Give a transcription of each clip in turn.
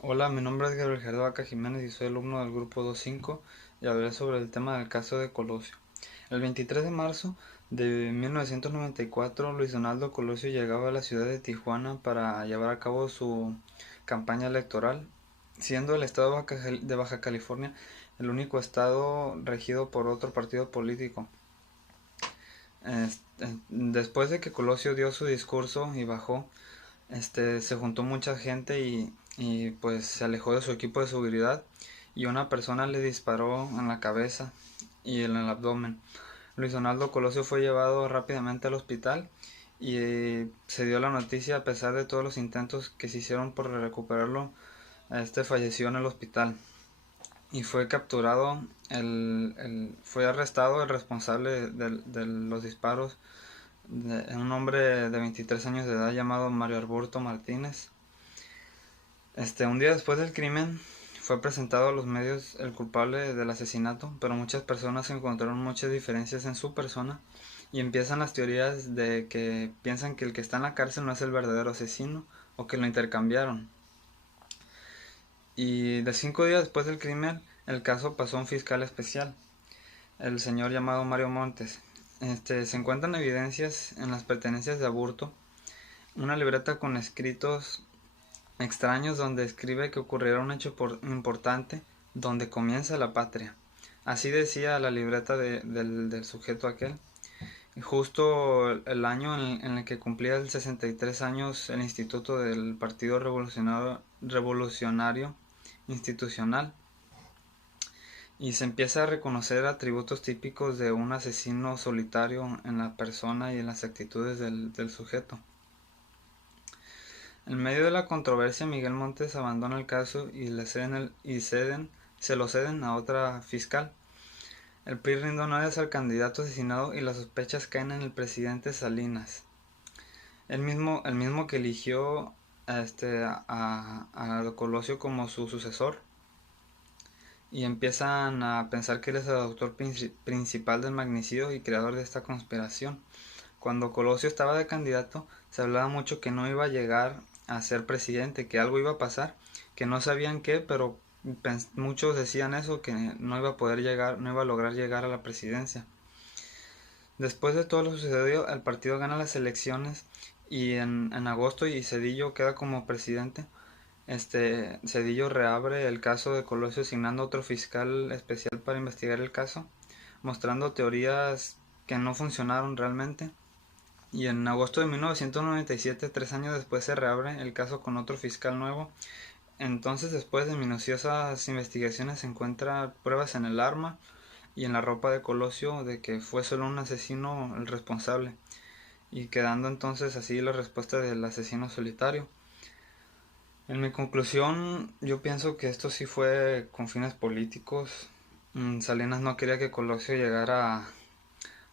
Hola, mi nombre es Gabriel Gerardo Vaca Jiménez y soy alumno del grupo 2.5 y hablaré sobre el tema del caso de Colosio. El 23 de marzo de 1994, Luis Donaldo Colosio llegaba a la ciudad de Tijuana para llevar a cabo su campaña electoral, siendo el estado de Baja California el único estado regido por otro partido político. Después de que Colosio dio su discurso y bajó, se juntó mucha gente y pues se alejó de su equipo de seguridad y una persona le disparó en la cabeza y en el abdomen. Luis Donaldo Colosio fue llevado rápidamente al hospital y se dio la noticia a pesar de todos los intentos que se hicieron por recuperarlo. Este falleció en el hospital y fue capturado, fue arrestado el responsable de los disparos, un hombre de 23 años de edad llamado Mario Alberto Martínez. Un día después del crimen fue presentado a los medios el culpable del asesinato, pero muchas personas encontraron muchas diferencias en su persona y empiezan las teorías de que piensan que el que está en la cárcel no es el verdadero asesino o que lo intercambiaron. Y de 5 días después del crimen, el caso pasó a un fiscal especial, el señor llamado Mario Montes. Se encuentran evidencias en las pertenencias de Aburto, una libreta con escritos extraños donde escribe que ocurrirá un hecho importante donde comienza la patria. Así decía la libreta del sujeto aquel. Y justo el año en el que cumplía el 63 años el Instituto del Partido Revolucionario Institucional. Y se empieza a reconocer atributos típicos de un asesino solitario en la persona y en las actitudes del sujeto. En medio de la controversia, Miguel Montes abandona el caso se lo ceden a otra fiscal. El PRI rinde honores al candidato asesinado y las sospechas caen en el presidente Salinas, el mismo que eligió a Colosio como su sucesor, y empiezan a pensar que él es el autor principal del magnicidio y creador de esta conspiración. Cuando Colosio estaba de candidato, se hablaba mucho que no iba a llegar a ser presidente, que algo iba a pasar, que no sabían qué, pero muchos decían eso, que no iba a poder llegar, no iba a lograr llegar a la presidencia. Después de todo lo sucedido, el partido gana las elecciones y en agosto y Cedillo queda como presidente. Cedillo reabre el caso de Colosio asignando otro fiscal especial para investigar el caso, mostrando teorías que no funcionaron realmente. Y en agosto de 1997, 3 años después, se reabre el caso con otro fiscal nuevo. Entonces, después de minuciosas investigaciones, se encuentran pruebas en el arma y en la ropa de Colosio de que fue solo un asesino el responsable, y quedando entonces así la respuesta del asesino solitario. En mi conclusión, yo pienso que esto sí fue con fines políticos. Salinas no quería que Colosio llegara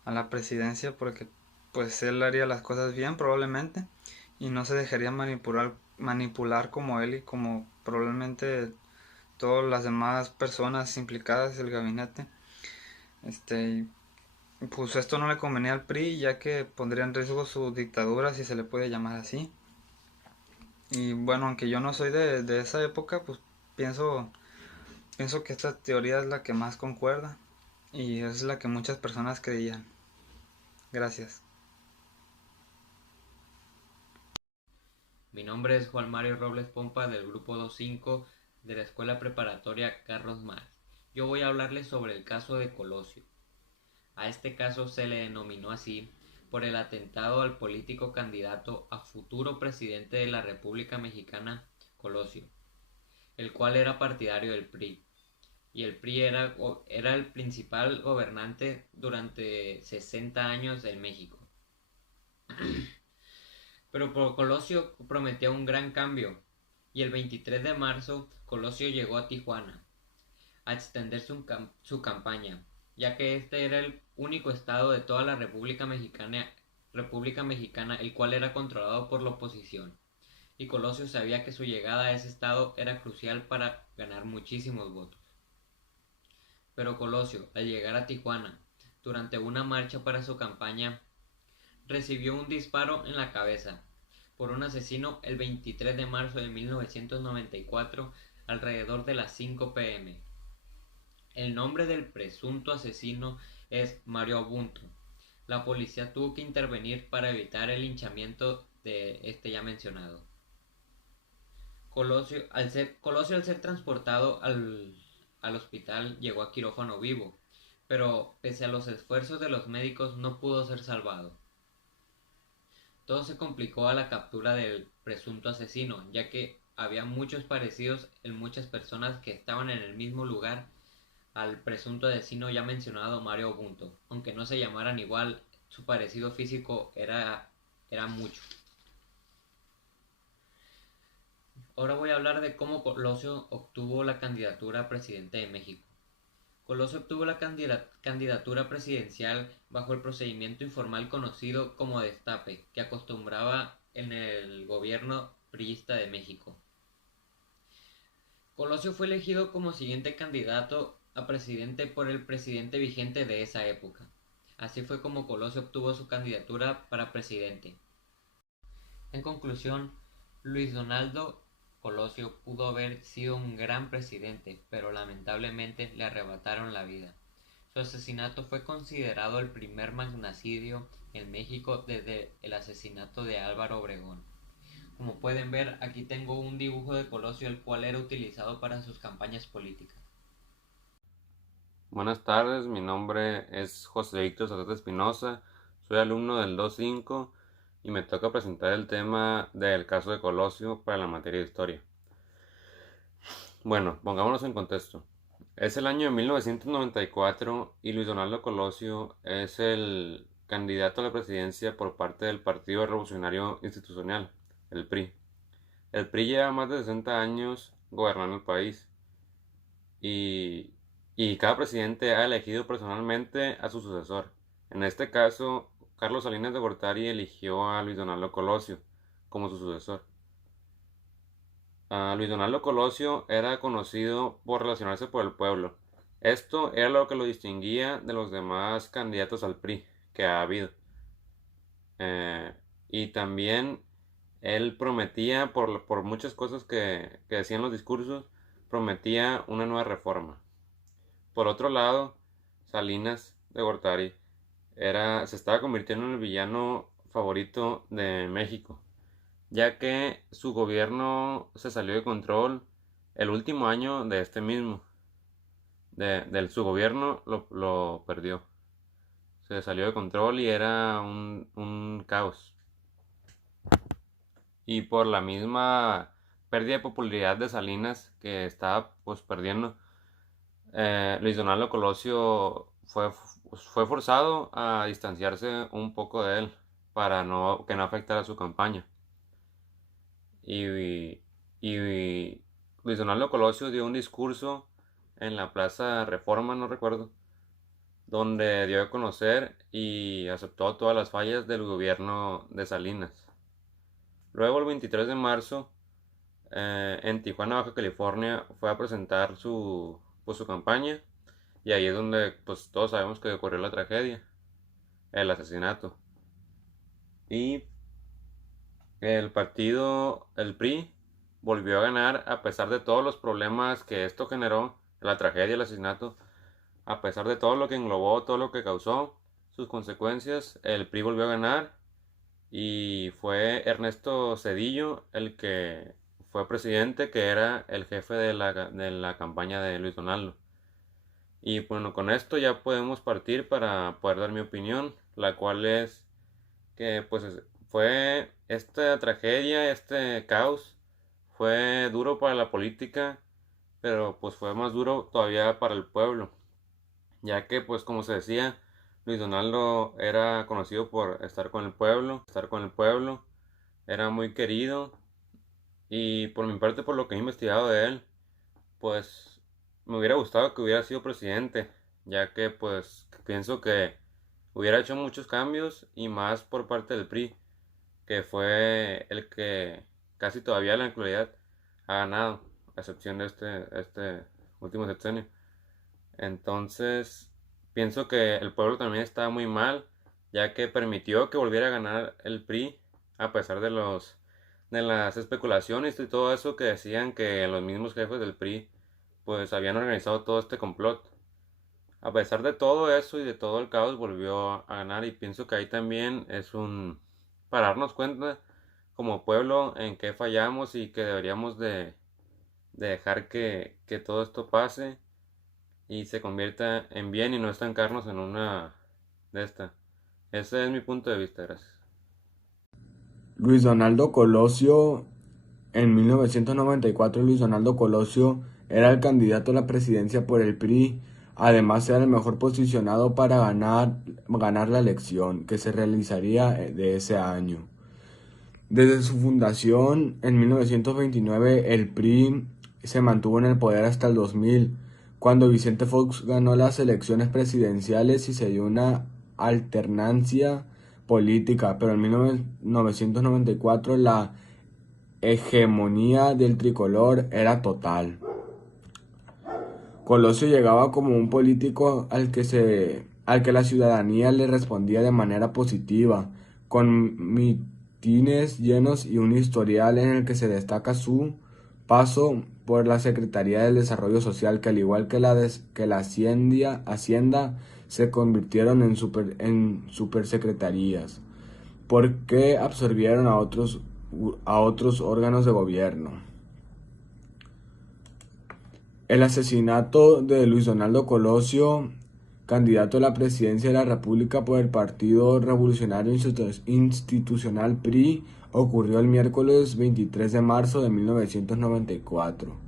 a la presidencia porque pues él haría las cosas bien probablemente y no se dejaría manipular como él y como probablemente todas las demás personas implicadas del gabinete. Este, pues esto no le convenía al PRI ya que pondría en riesgo su dictadura, si se le puede llamar así. Y bueno, aunque yo no soy de esa época, pues pienso, pienso que esta teoría es la que más concuerda y es la que muchas personas creían. Gracias. Mi nombre es Juan Mario Robles Pompa del grupo 25 de la Escuela Preparatoria Carlos Marx. Yo voy a hablarles sobre el caso de Colosio. A este caso se le denominó así por el atentado al político candidato a futuro presidente de la República Mexicana, Colosio, el cual era partidario del PRI. Y el PRI era el principal gobernante durante 60 años en México. Pero Colosio prometía un gran cambio, y el 23 de marzo Colosio llegó a Tijuana a extender su campaña, ya que este era el único estado de toda la República Mexicana el cual era controlado por la oposición, y Colosio sabía que su llegada a ese estado era crucial para ganar muchísimos votos. Pero Colosio, al llegar a Tijuana, durante una marcha para su campaña, recibió un disparo en la cabeza, por un asesino el 23 de marzo de 1994 alrededor de las 5 p.m. El nombre del presunto asesino es Mario Abunto. La policía tuvo que intervenir para evitar el linchamiento de este ya mencionado. Colosio, al ser transportado al hospital, llegó a quirófano vivo, pero pese a los esfuerzos de los médicos no pudo ser salvado. Todo se complicó a la captura del presunto asesino, ya que había muchos parecidos en muchas personas que estaban en el mismo lugar al presunto asesino ya mencionado Mario Bunto. Aunque no se llamaran igual, su parecido físico era mucho. Ahora voy a hablar de cómo Colosio obtuvo la candidatura a presidente de México. Colosio obtuvo la candidatura presidencial bajo el procedimiento informal conocido como destape, que acostumbraba en el gobierno priista de México. Colosio fue elegido como siguiente candidato a presidente por el presidente vigente de esa época. Así fue como Colosio obtuvo su candidatura para presidente. En conclusión, Luis Donaldo Colosio pudo haber sido un gran presidente, pero lamentablemente le arrebataron la vida. Su asesinato fue considerado el primer magnicidio en México desde el asesinato de Álvaro Obregón. Como pueden ver, aquí tengo un dibujo de Colosio el cual era utilizado para sus campañas políticas. Buenas tardes, mi nombre es José Víctor Zapata Espinosa, soy alumno del 2.5 y me toca presentar el tema del caso de Colosio para la materia de historia. Bueno, pongámonos en contexto. Es el año de 1994 y Luis Donaldo Colosio es el candidato a la presidencia por parte del Partido Revolucionario Institucional, el PRI. El PRI lleva más de 60 años gobernando el país y cada presidente ha elegido personalmente a su sucesor. En este caso, Carlos Salinas de Gortari eligió a Luis Donaldo Colosio como su sucesor. Luis Donaldo Colosio era conocido por relacionarse por el pueblo. Esto era lo que lo distinguía de los demás candidatos al PRI que ha habido. Y también él prometía, por muchas cosas que decían los discursos, prometía una nueva reforma. Por otro lado, Salinas de Gortari se estaba convirtiendo en el villano favorito de México, ya que su gobierno se salió de control el último año de este mismo. Su gobierno lo perdió. Se salió de control y era un caos. Y por la misma pérdida de popularidad de Salinas que estaba pues perdiendo, Luis Donaldo Colosio fue forzado a distanciarse un poco de él para que no afectara su campaña. Y Luis Donaldo Colosio dio un discurso en la Plaza Reforma, no recuerdo, donde dio a conocer y aceptó todas las fallas del gobierno de Salinas. Luego, el 23 de marzo, en Tijuana, Baja California, fue a presentar su campaña. Y ahí es donde pues todos sabemos que ocurrió la tragedia, el asesinato. Y el partido, el PRI, volvió a ganar a pesar de todos los problemas que esto generó, la tragedia, el asesinato, a pesar de todo lo que englobó, todo lo que causó, sus consecuencias, el PRI volvió a ganar y fue Ernesto Zedillo el que fue presidente, que era el jefe de la campaña de Luis Donaldo. Y bueno, con esto ya podemos partir para poder dar mi opinión, la cual es que pues fue esta tragedia, este caos, fue duro para la política, pero pues fue más duro todavía para el pueblo, ya que pues como se decía, Luis Donaldo era conocido por estar con el pueblo, era muy querido y por mi parte, por lo que he investigado de él, pues me hubiera gustado que hubiera sido presidente, ya que pues pienso que hubiera hecho muchos cambios y más por parte del PRI, que fue el que casi todavía en la actualidad ha ganado, a excepción de este último sexenio. Entonces, pienso que el pueblo también estaba muy mal, ya que permitió que volviera a ganar el PRI a pesar de los de las especulaciones y todo eso que decían que los mismos jefes del PRI pues habían organizado todo este complot. A pesar de todo eso y de todo el caos volvió a ganar, y pienso que ahí también es un para darnos cuenta como pueblo en qué fallamos y que deberíamos de dejar que todo esto pase y se convierta en bien y no estancarnos en una de esta. Ese es mi punto de vista, gracias. Luis Donaldo Colosio, en 1994 Luis Donaldo Colosio era el candidato a la presidencia por el PRI. Además era el mejor posicionado para ganar la elección, que se realizaría de ese año. Desde su fundación en 1929, el PRI se mantuvo en el poder hasta el 2000, cuando Vicente Fox ganó las elecciones presidenciales y se dio una alternancia política, pero en 1994 la hegemonía del tricolor era total. Colosio llegaba como un político al que la ciudadanía le respondía de manera positiva, con mitines llenos y un historial en el que se destaca su paso por la Secretaría del Desarrollo Social, que al igual que la Hacienda se convirtieron en supersecretarías, porque absorbieron a otros órganos de gobierno. El asesinato de Luis Donaldo Colosio, candidato a la presidencia de la República por el Partido Revolucionario Institucional PRI, ocurrió el miércoles 23 de marzo de 1994.